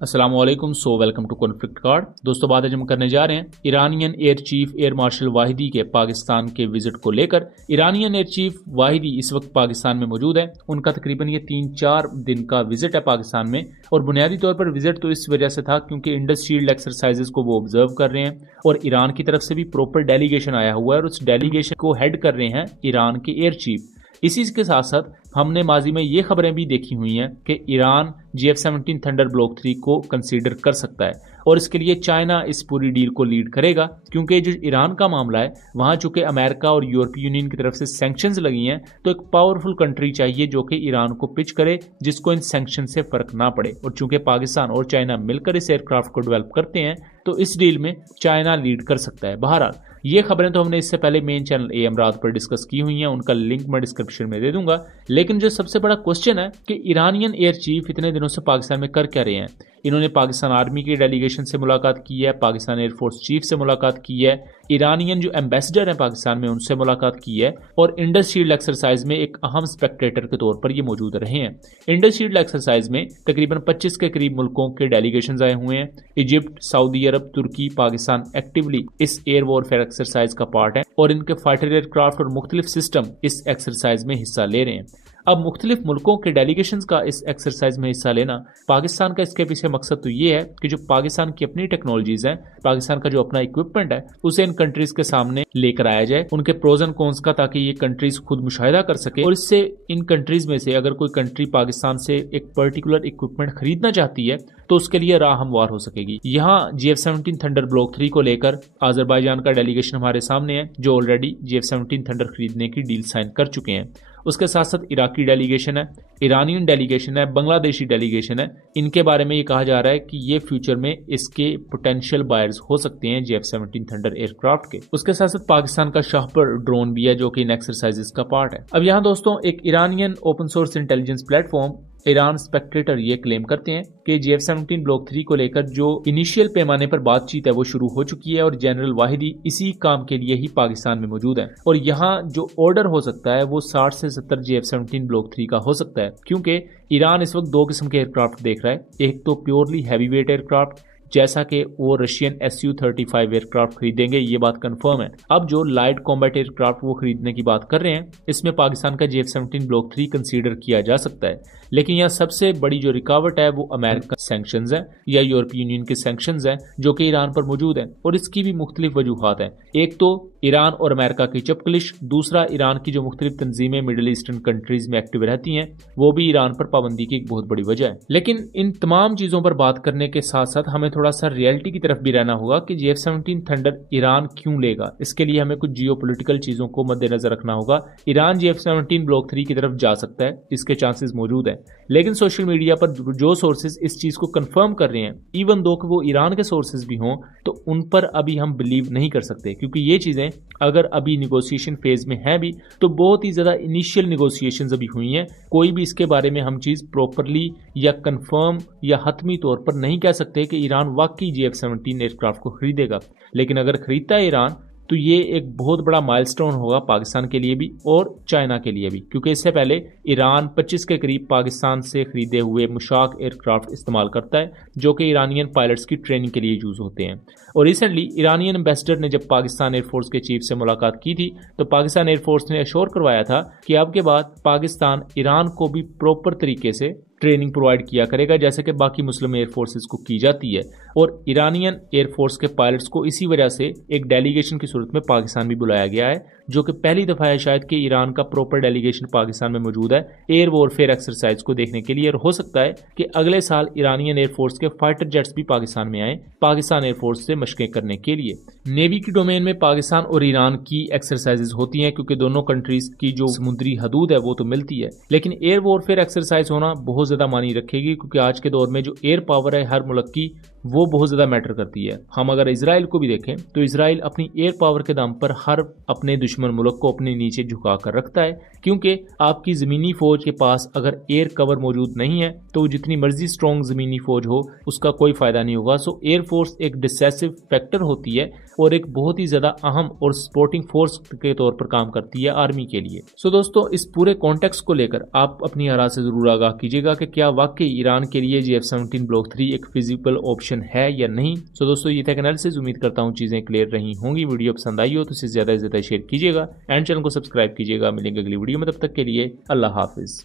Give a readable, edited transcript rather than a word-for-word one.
अस्सलाम वालेकुम। Welcome to conflict card. दोस्तों, बात आज हम करने जा रहे हैं Iranian air chief air marshal Vahidi के पाकिस्तान के विजिट को लेकर। ईरानियन एयर चीफ वाहिदी इस वक्त पाकिस्तान में मौजूद है। उनका तकरीबन ये 3-4 दिन का विजिट है पाकिस्तान में, और बुनियादी तौर पर विजिट तो इस वजह से था क्योंकि इंडस शील्ड एक्सरसाइजेस को वो ऑब्जर्व कर रहे हैं, और ईरान की तरफ से भी प्रॉपर डेलीगेशन आया हुआ है और उस डेलीगेशन को हेड कर रहे हैं ईरान के एयर चीफ। इसी के साथ साथ हमने माजी में ये खबरें भी देखी हुई हैं कि ईरान GF-17 थंडर ब्लॉक 3 को कंसीडर कर सकता है, और इसके लिए चाइना इस पूरी डील को लीड करेगा, क्योंकि जो ईरान का मामला है वहां चूंकि अमेरिका और यूरोपीय यूनियन की तरफ से सैंक्शंस लगी हैं, तो एक पावरफुल कंट्री चाहिए जो कि ईरान को पिच करे, जिसको इन सैंक्शन से फर्क ना पड़े। और चूंकि पाकिस्तान और चाइना मिलकर इस एयरक्राफ्ट को डेवलप करते हैं, तो इस डील में चाइना लीड कर सकता है। बहरहाल ये खबरें तो हमने इससे पहले मेन चैनल AM रात पर डिस्कस की हुई हैं, उनका लिंक मैं डिस्क्रिप्शन में दे दूंगा। लेकिन जो सबसे बड़ा क्वेश्चन है कि ईरानियन एयर चीफ इतने दिनों से पाकिस्तान में कर क्या रहे हैं। इन्होंने पाकिस्तान आर्मी की डेलीगेशन से मुलाकात की है, पाकिस्तान एयरफोर्स चीफ से मुलाकात की है, ईरानियन जो एम्बेसडर हैं पाकिस्तान में उनसे मुलाकात की है, और इंडस शील्ड एक्सरसाइज में एक अहम स्पेक्टेटर के तौर पर ये मौजूद रहे हैं। इंडस शील्ड एक्सरसाइज में तकरीबन 25 के करीब मुल्कों के डेलीगेशन आए हुए हैं। इजिप्ट, सऊदी अरब, तुर्की, पाकिस्तान एक्टिवली इस एयर वॉरफेयर एक्सरसाइज का पार्ट है, और इनके फाइटर एयरक्राफ्ट और मुख्तलिफ सिस्टम इस एक्सरसाइज में हिस्सा ले रहे हैं। अब मुख्तलिफ मुल्कों के डेलीगेशंस का इस एक्सरसाइज में हिस्सा लेना पाकिस्तान का इसके पीछे मकसद तो ये है कि जो पाकिस्तान की अपनी टेक्नोलॉजीज हैं, पाकिस्तान का जो अपना इक्विपमेंट है, उसे इन कंट्रीज के सामने लेकर आया जाए, उनके प्रोज एंड कॉन्स का, ताकि ये कंट्रीज खुद मुशाहिदा कर सके, और इससे इन कंट्रीज में से अगर कोई कंट्री पाकिस्तान से एक पर्टिकुलर इक्विपमेंट खरीदना चाहती है तो उसके लिए राह हमवार हो सकेगी। यहाँ GF-17 थंडर ब्लॉक 3 को लेकर अजरबैजान का डेलीगेशन हमारे सामने है, जो ऑलरेडी GF-17 थंडर खरीदने की डील साइन कर चुके हैं। उसके साथ साथ इराकी डेलीगेशन है, ईरानियन डेलीगेशन है, बांग्लादेशी डेलीगेशन है। इनके बारे में ये कहा जा रहा है कि ये फ्यूचर में इसके पोटेंशियल बायर्स हो सकते हैं GF-17 थंडर एयरक्राफ्ट के। उसके साथ साथ पाकिस्तान का शाहपर ड्रोन भी है, जो कि इन एक्सरसाइजेस का पार्ट है। अब यहाँ दोस्तों एक Iranian open source intelligence platform Iran Spectator ये क्लेम करते हैं कि GF-17 ब्लॉक 3 को लेकर जो इनिशियल पैमाने पर बातचीत है वो शुरू हो चुकी है, और जनरल वाहिदी इसी काम के लिए ही पाकिस्तान में मौजूद है। और यहाँ जो ऑर्डर हो सकता है वो 60 से 70 GF-17 ब्लॉक 3 का हो सकता है, क्योंकि ईरान इस वक्त 2 किस्म के एयरक्राफ्ट देख रहा है। एक तो प्योरली हैवी वेट एयरक्राफ्ट, जैसा कि वो रशियन Su-35 एयरक्राफ्ट खरीदेंगे, ये बात कंफर्म है। अब जो लाइट कॉम्बैट एयरक्राफ्ट वो खरीदने की बात कर रहे हैं, इसमें पाकिस्तान का GF-17 ब्लॉक 3 कंसीडर किया जा सकता है। लेकिन यहाँ सबसे बड़ी जो रुकावट है वो अमेरिकन सैंक्शंस है या यूरोपीय यूनियन के सैंक्शंस हैं, जो कि ईरान पर मौजूद हैं, और इसकी भी मुख्तलिफ वजूहात हैं। एक तो ईरान और अमेरिका की चपकलिश, दूसरा ईरान की जो मुख्तलिफ तंजीमें मिडिल ईस्टर्न कंट्रीज में एक्टिव रहती हैं, वो भी ईरान पर पाबंदी की एक बहुत बड़ी वजह है। लेकिन इन तमाम चीजों पर बात करने के साथ साथ हमें थोड़ा सा रियलिटी की तरफ भी रहना होगा कि GF-17 थंडर ईरान क्यों लेगा। इसके लिए हमें कुछ जियोपॉलिटिकल चीजों को मद्देनजर रखना होगा। ईरान GF-17 ब्लॉक 3 की तरफ जा सकता है, इसके चांसेस मौजूद हैं, लेकिन सोशल मीडिया पर जो सोर्सेज इस चीज को कंफर्म कर रहे हैं, इवन दो कि वो ईरान के सोर्सेज भी हों, तो उन पर अभी हम बिलीव नहीं कर सकते, क्योंकि ये चीजें अगर अभी निगोशिएशन फेज में है भी, तो बहुत ही ज्यादा इनिशियल निगोशिएशंस अभी हुई हैं। कोई भी इसके बारे में हम चीज प्रॉपरली या कंफर्म या हतमी तौर पर नहीं कह सकते कि ईरान वाकई GF-17 एयरक्राफ्ट को खरीदेगा। लेकिन अगर खरीदता है ईरान, तो ये एक बहुत बड़ा माइलस्टोन होगा पाकिस्तान के लिए भी और चाइना के लिए भी, क्योंकि इससे पहले ईरान 25 के करीब पाकिस्तान से खरीदे हुए मुशाक एयरक्राफ्ट इस्तेमाल करता है, जो कि ईरानियन पायलट्स की ट्रेनिंग के लिए यूज होते हैं। और रिसेंटली ईरानियन एम्बेसडर ने जब पाकिस्तान एयरफोर्स के चीफ से मुलाकात की थी, तो पाकिस्तान एयरफोर्स ने अश्योर करवाया था कि अब के बाद पाकिस्तान ईरान को भी प्रॉपर तरीके से ट्रेनिंग प्रोवाइड किया करेगा, जैसे कि बाकी मुस्लिम एयरफोर्सेस को की जाती है। और ईरानियन एयरफोर्स के पायलट्स को इसी वजह से एक डेलीगेशन की सूरत में पाकिस्तान भी बुलाया गया है, जो कि पहली दफा है शायद कि ईरान का प्रॉपर डेलीगेशन पाकिस्तान में मौजूद है एयर वॉरफेयर एक्सरसाइज को देखने के लिए। और हो सकता है कि अगले साल ईरानियन एयरफोर्स के फाइटर जेट्स भी पाकिस्तान में आए, पाकिस्तान एयरफोर्स से मशकें करने के लिए। नेवी की डोमेन में पाकिस्तान और ईरान की एक्सरसाइजेज होती हैं, क्योंकि दोनों कंट्रीज की जो समुद्री हदूद है वो तो मिलती है, लेकिन एयर वॉरफेयर एक्सरसाइज होना बहुत ज्यादा मानी रखेगी, क्योंकि आज के दौर में जो एयर पावर है हर मुल्क की, वो बहुत ज्यादा मैटर करती है। हम अगर इजराइल को भी देखें तो इजराइल अपनी एयर पावर के दम पर हर अपने दुश्मन मुल्क को अपने नीचे झुका कर रखता है, क्योंकि आपकी जमीनी फौज के पास अगर एयर कवर मौजूद नहीं है तो जितनी मर्जी स्ट्रॉन्ग जमीनी फौज हो उसका कोई फायदा नहीं होगा। सो एयर फोर्स एक डिसेसिव फैक्टर होती है, और एक बहुत ही ज्यादा अहम और सपोर्टिंग फोर्स के तौर पर काम करती है आर्मी के लिए। सो दोस्तों, इस पूरे कॉन्टेक्स्ट को लेकर आप अपनी आरा से जरूर आगाह कीजिएगा कि क्या वाकई ईरान के लिए JF-17 ब्लॉक 3 एक फिजिबल ऑप्शन है या नहीं। सो दोस्तों, ये था एनालिसिस। उम्मीद करता हूँ चीजें क्लियर रही होंगी। वीडियो पसंद आई हो तो इसे ज्यादा से ज्यादा शेयर कीजिएगा एंड चैनल को सब्सक्राइब कीजिएगा। मिलेंगे अगली वीडियो में, तब तक के लिए अल्लाह हाफिज।